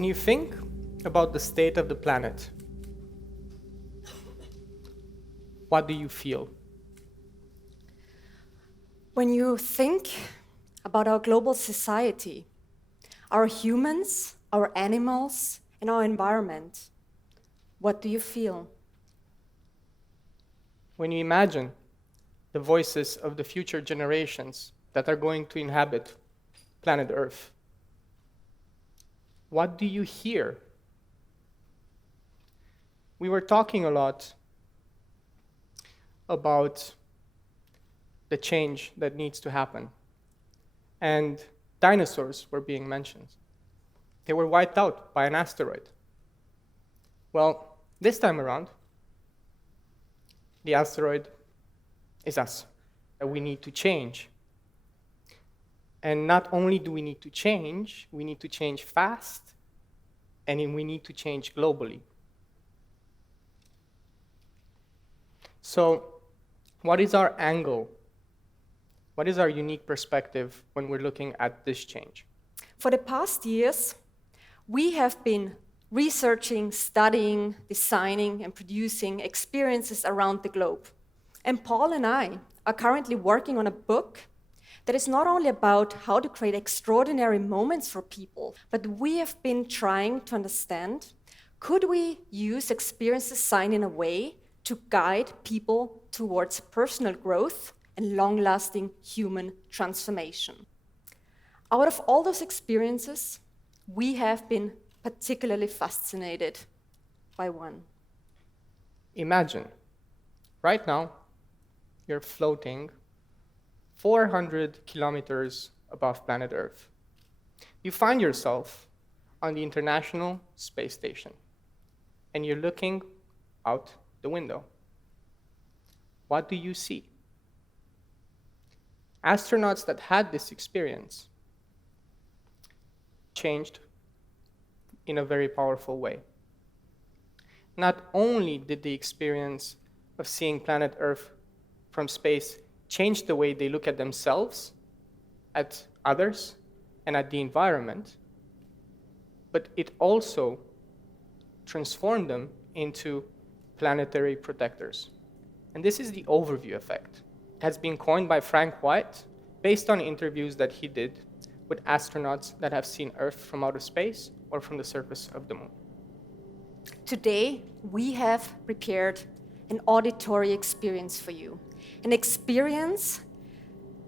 When you think about the state of the planet, what do you feel? When you think about our global society, our humans, our animals, and our environment, what do you feel? When you imagine the voices of the future generations that are going to inhabit planet Earth, what do you hear? We were talking a lot about the change that needs to happen. And dinosaurs were being mentioned. They were wiped out by an asteroid. Well, this time around, the asteroid is us, that we need to change. And not only do we need to change fast, and we need to change globally. So, what is our angle? What is our unique perspective when we're looking at this change? For the past years, we have been researching, studying, designing, and producing experiences around the globe. And Paul and I are currently working on a book that is not only about how to create extraordinary moments for people, but we have been trying to understand, could we use experience design in a way to guide people towards personal growth and long-lasting human transformation? Out of all those experiences, we have been particularly fascinated by one. Imagine, right now, you're floating 400 kilometers above planet Earth. You find yourself on the International Space Station, and you're looking out the window. What do you see? Astronauts that had this experience changed in a very powerful way. Not only did the experience of seeing planet Earth from space change the way they look at themselves, at others, and at the environment, but it also transformed them into planetary protectors. And this is the overview effect. It has been coined by Frank White based on interviews that he did with astronauts that have seen Earth from outer space or from the surface of the moon. Today, we have prepared an auditory experience for you. An experience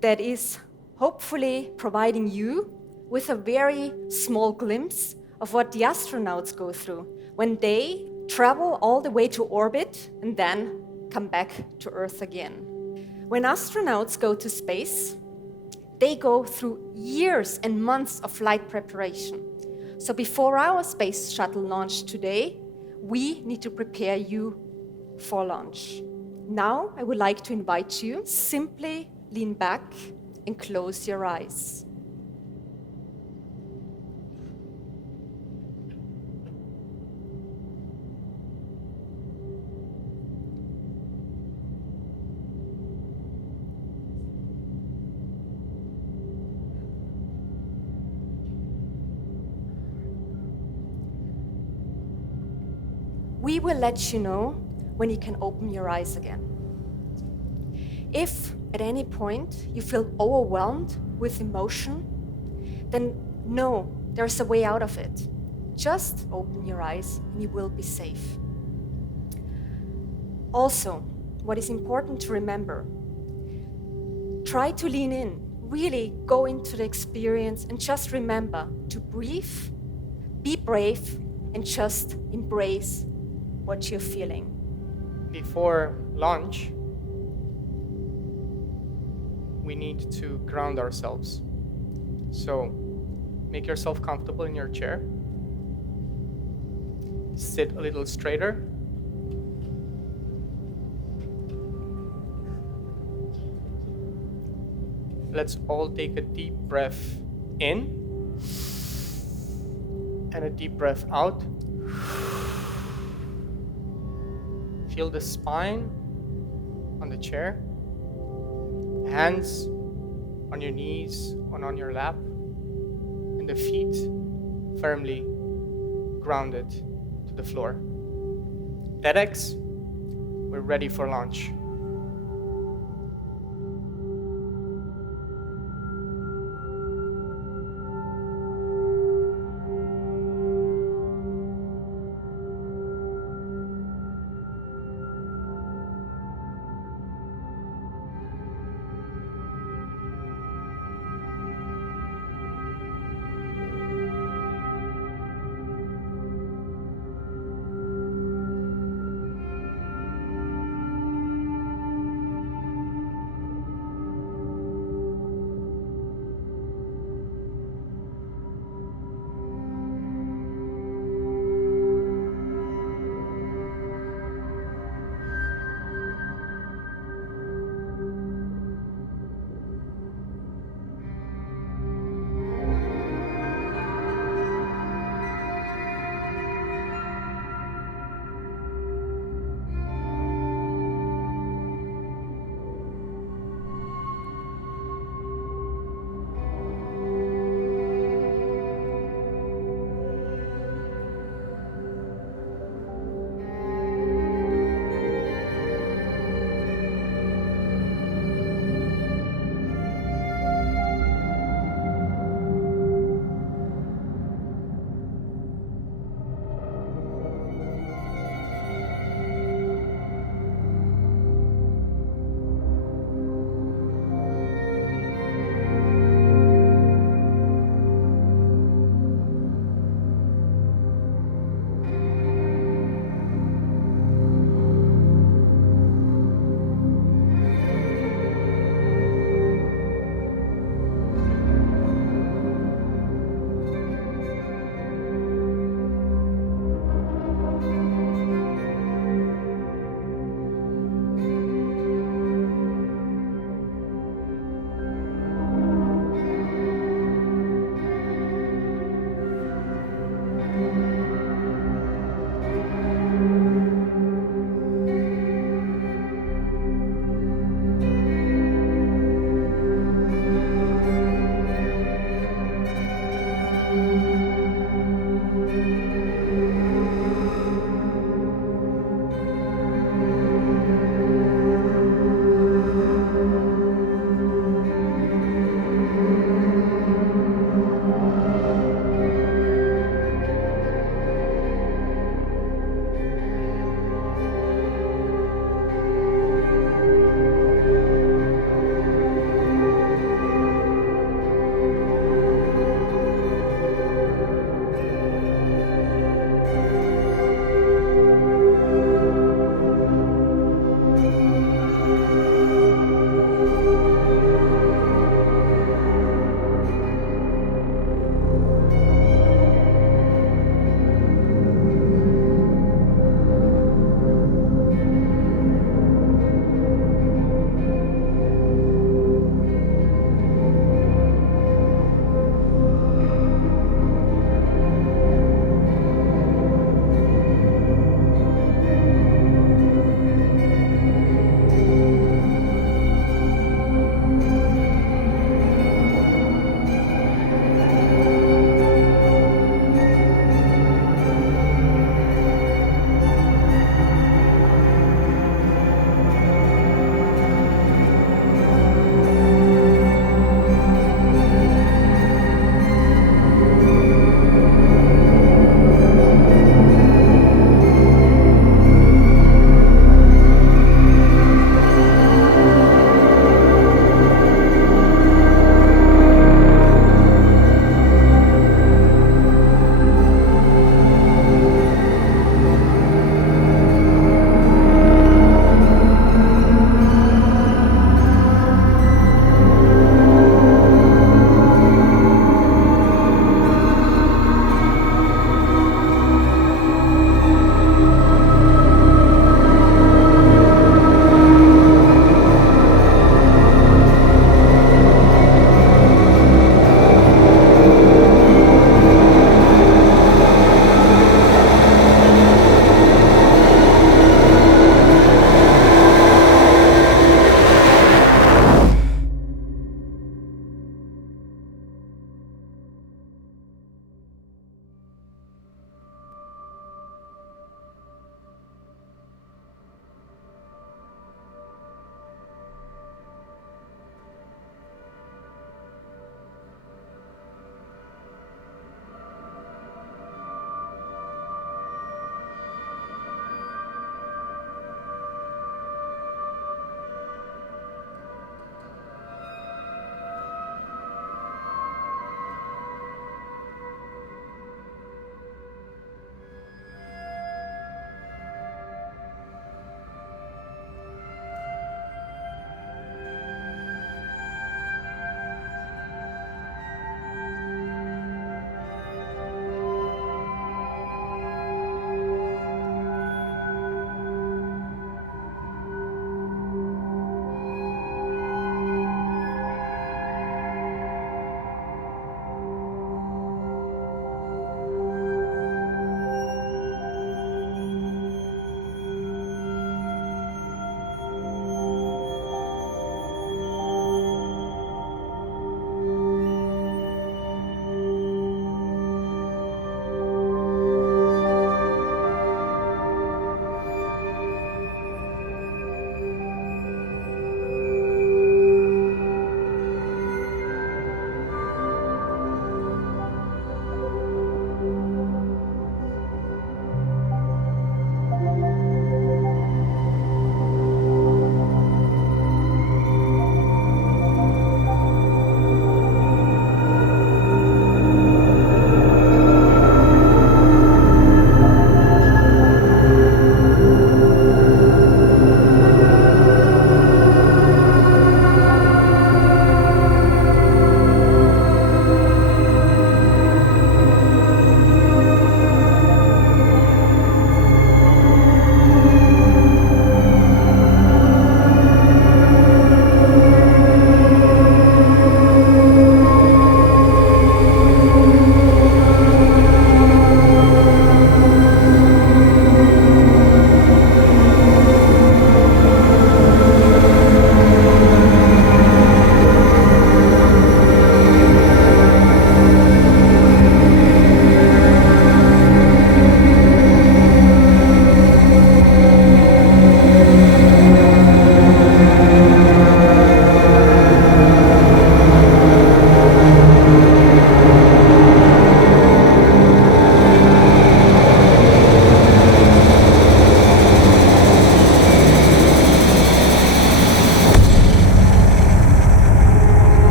that is hopefully providing you with a very small glimpse of what the astronauts go through when they travel all the way to orbit and then come back to Earth again. When astronauts go to space, they go through years and months of flight preparation. So before our space shuttle launch today, we need to prepare you for launch. Now, I would like to invite you, simply lean back and close your eyes. We will let you know when you can open your eyes again. If at any point you feel overwhelmed with emotion, then know there's a way out of it. Just open your eyes and you will be safe. Also, what is important to remember, try to lean in, really go into the experience, and just remember to breathe, be brave, and just embrace what you're feeling. Before launch, we need to ground ourselves. So make yourself comfortable in your chair. Sit a little straighter. Let's all take a deep breath in and a deep breath out. Feel the spine on the chair, hands on your knees or on your lap, and the feet firmly grounded to the floor. TEDx, we're ready for launch.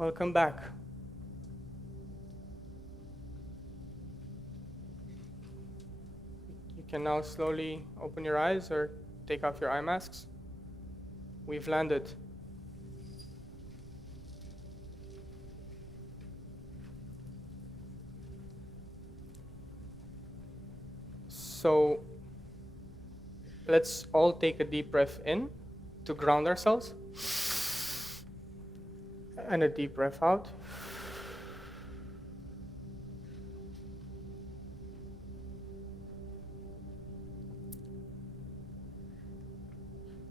Welcome back. You can now slowly open your eyes or take off your eye masks. We've landed. So let's all take a deep breath in to ground ourselves. And a deep breath out.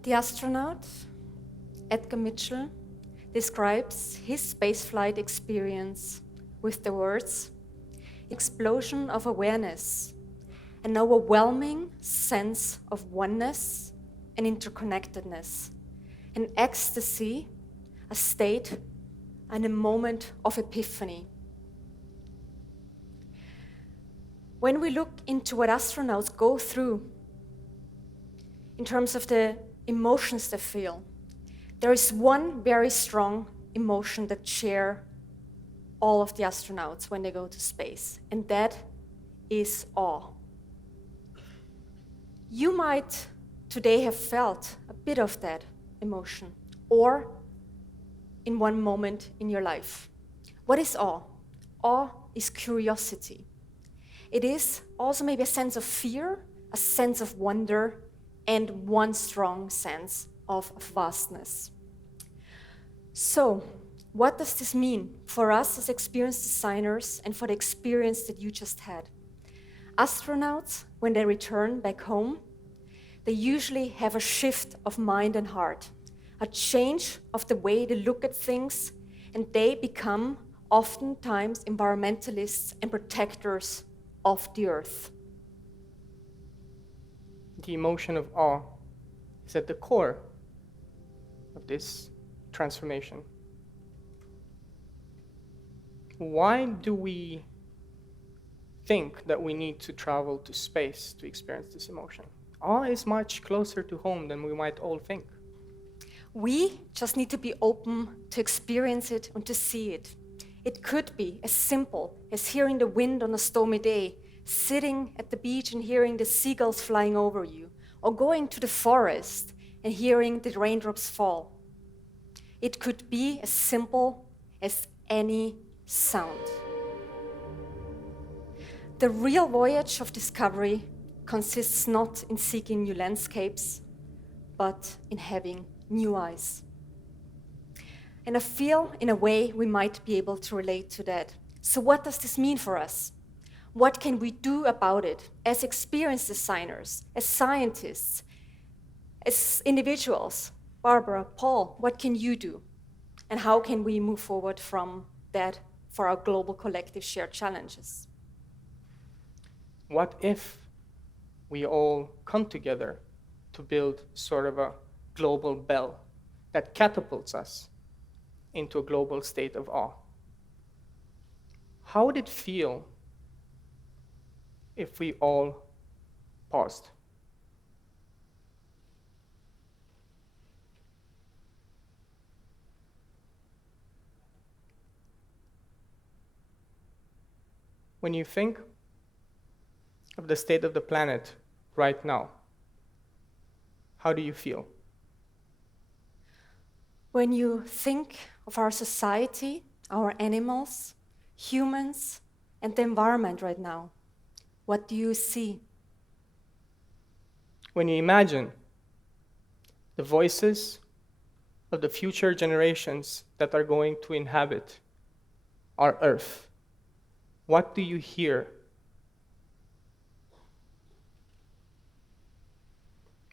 The astronaut, Edgar Mitchell, describes his spaceflight experience with the words, explosion of awareness, an overwhelming sense of oneness and interconnectedness, an ecstasy, a state, and a moment of epiphany. When we look into what astronauts go through in terms of the emotions they feel, there is one very strong emotion that share all of the astronauts when they go to space, and that is awe. You might today have felt a bit of that emotion, or in one moment in your life. What is awe? Awe is curiosity. It is also maybe a sense of fear, a sense of wonder, and one strong sense of vastness. So, what does this mean for us as experienced designers and for the experience that you just had? Astronauts, when they return back home, they usually have a shift of mind and heart, a change of the way they look at things, and they become oftentimes environmentalists and protectors of the earth. The emotion of awe is at the core of this transformation. Why do we think that we need to travel to space to experience this emotion? Awe is much closer to home than we might all think. We just need to be open to experience it and to see it. It could be as simple as hearing the wind on a stormy day, sitting at the beach and hearing the seagulls flying over you, or going to the forest and hearing the raindrops fall. It could be as simple as any sound. The real voyage of discovery consists not in seeking new landscapes, but in having new eyes. And I feel, in a way, we might be able to relate to that. So what does this mean for us? What can we do about it as experienced designers, as scientists, as individuals? Barbara, Paul, what can you do? And how can we move forward from that for our global collective shared challenges? What if we all come together to build sort of a global bell that catapults us into a global state of awe? How would it feel if we all paused? When you think of the state of the planet right now, how do you feel? When you think of our society, our animals, humans, and the environment right now, what do you see? When you imagine the voices of the future generations that are going to inhabit our Earth, what do you hear?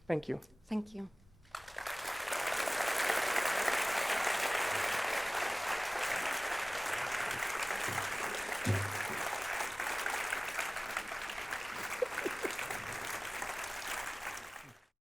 Thank you. Thank you.